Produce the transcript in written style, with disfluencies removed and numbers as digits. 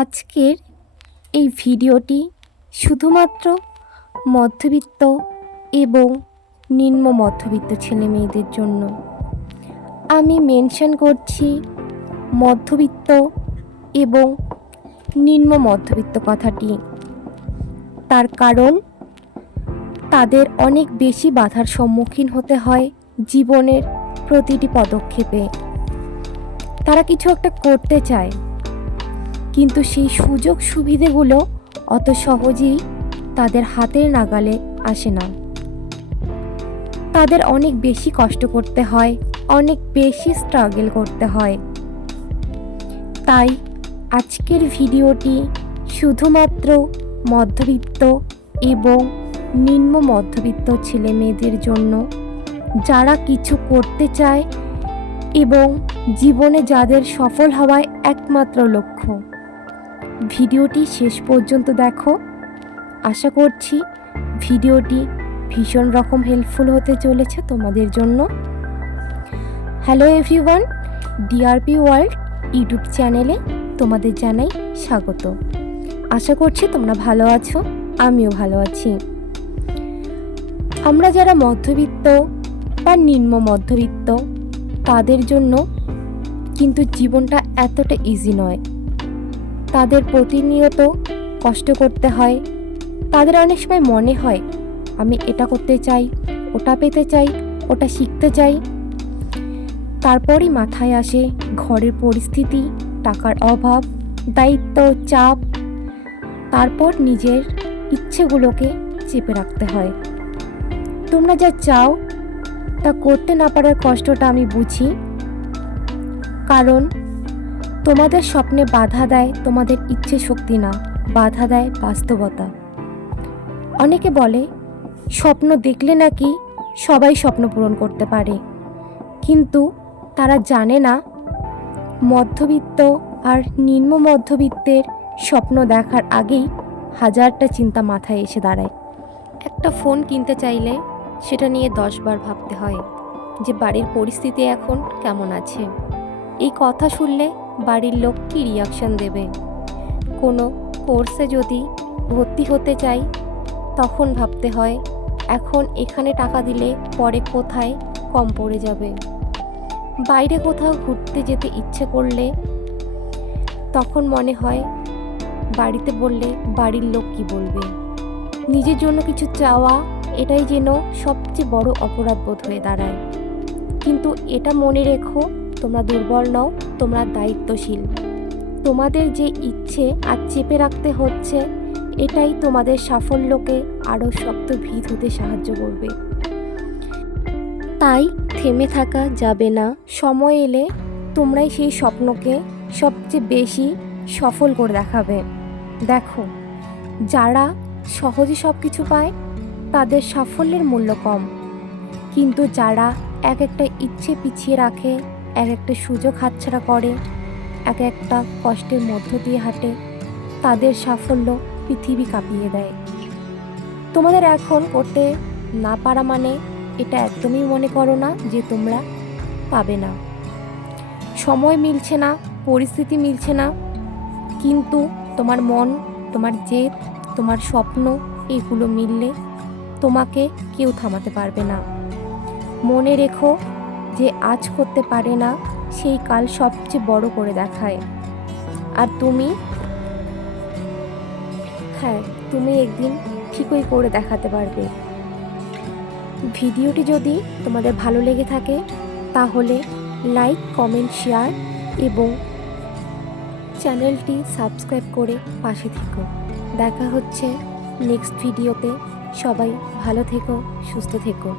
আজকের এই ভিডিওটি শুধুমাত্র মধ্যবিত্ত এবং নিম্ন মধ্যবিত্ত ছেলে মেয়েদের জন্য। আমি মেনশন করছি মধ্যবিত্ত এবং নিম্ন মধ্যবিত্ত কথাটি, তার কারণ তাদের অনেক বেশি বাধার সম্মুখীন হতে হয় জীবনের প্রতিটি পদক্ষেপে। তারা কিছু একটা করতে চায়, কিন্তু সেই সুযোগ সুবিধেগুলো অত সহজেই তাদের হাতের নাগালে আসে না। তাদের অনেক বেশি কষ্ট করতে হয়, অনেক বেশি স্ট্রাগল করতে হয়। তাই আজকের ভিডিওটি শুধুমাত্র মধ্যবিত্ত এবং নিম্ন মধ্যবিত্ত ছেলে মেয়েদের জন্য, যারা কিছু করতে চায় এবং জীবনে যাদের সফল হওয়াই একমাত্র লক্ষ্য। ভিডিওটি শেষ পর্যন্ত দেখো। আশা করছি ভিডিওটি ভীষণ রকম হেল্পফুল হতে চলেছে তোমাদের জন্য। Hello everyone, DRP world YouTube চ্যানেলে তোমাদের জানাই স্বাগত। আশা করছি তোমরা ভালো আছো, আমিও ভালো আছি। আমরা যারা মধ্যবিত্ত বা নিম্ন মধ্যবিত্ত, তাদের জন্য কিন্তু জীবনটা এতটা ইজি নয়। তাদের প্রতিনিয়ত কষ্ট করতে হয়। তাদের অনেক সময় মনে হয় আমি এটা করতে চাই, ওটা পেতে চাই, ওটা শিখতে চাই। তারপরই মাথায় আসে ঘরের পরিস্থিতি, টাকার অভাব, দায়িত্ব, চাপ। তারপর নিজের ইচ্ছেগুলোকে চেপে রাখতে হয়। তোমরা যা চাও তা করতে না পারার কষ্টটা আমি বুঝি, কারণ তোমাদের স্বপ্নে বাধা দেয় তোমাদের ইচ্ছে শক্তি না, বাধা দেয় বাস্তবতা। অনেকে বলে স্বপ্ন দেখলে নাকি সবাই স্বপ্ন পূরণ করতে পারে, কিন্তু তারা জানে না মধ্যবিত্ত আর নিম্ন মধ্যবিত্তের স্বপ্ন দেখার আগেই হাজারটা চিন্তা মাথায় এসে দাঁড়ায়। একটা ফোন কিনতে চাইলে সেটা নিয়ে 10 বার ভাবতে হয় যে বাড়ির পরিস্থিতি এখন কেমন আছে। এই কথা শুনলে বাড়ির লোক কী রিয়াকশন দেবে। কোনো কোর্সে যদি ভর্তি হতে চাই, তখন ভাবতে হয় এখন এখানে টাকা দিলে পরে কোথায় কম পড়ে যাবে। বাইরে কোথাও ঘুরতে যেতে ইচ্ছে করলে তখন মনে হয় বাড়িতে বললে বাড়ির লোক কী বলবে। নিজের জন্য কিছু চাওয়া, এটাই যেন সবচেয়ে বড় অপরাধ বোধ হয়ে দাঁড়ায়। কিন্তু এটা মনে রেখো, তোমরা দুর্বল নও, তোমরা দায়িত্বশীল। তোমাদের যে ইচ্ছে আর চেপে রাখতে হচ্ছে, এটাই তোমাদের সাফল্যকে আরও শক্ত ভিত হতে সাহায্য করবে। তাই থেমে থাকা যাবে না। সময় এলে তোমরাই সেই স্বপ্নকে সবচেয়ে বেশি সফল করে দেখাবে। দেখো, যারা সহজে সব কিছু পায় তাদের সাফল্যের মূল্য কম, কিন্তু যারা এক একটা ইচ্ছে পিছিয়ে রাখে, এক একটা সুযোগ হাতছাড়া করে, এক একটা কষ্টের মধ্য দিয়ে হাঁটে, তাদের সাফল্য পৃথিবী কাঁপিয়ে দেয়। তোমাদের এখন করতে না পারা মানে এটা একদমই মনে করো না যে তোমরা পাবে না। সময় মিলছে না, পরিস্থিতি মিলছে না, কিন্তু তোমার মন, তোমার জেদ, তোমার স্বপ্ন, এগুলো মিললে তোমাকে কেউ থামাতে পারবে না। মনে রেখো যে আজ করতে পারে না, সেই কাল সবচেয়ে বড় করে দেখায়। আর তুমি একদিন ঠিকই করে দেখাতে পারবে। ভিডিওটি যদি তোমাদের ভালো লেগে থাকে তাহলে লাইক, কমেন্ট, শেয়ার এবং চ্যানেলটি সাবস্ক্রাইব করে পাশে থেকো। দেখা হচ্ছে নেক্সট ভিডিওতে। সবাই ভালো থেকো, সুস্থ থেকো।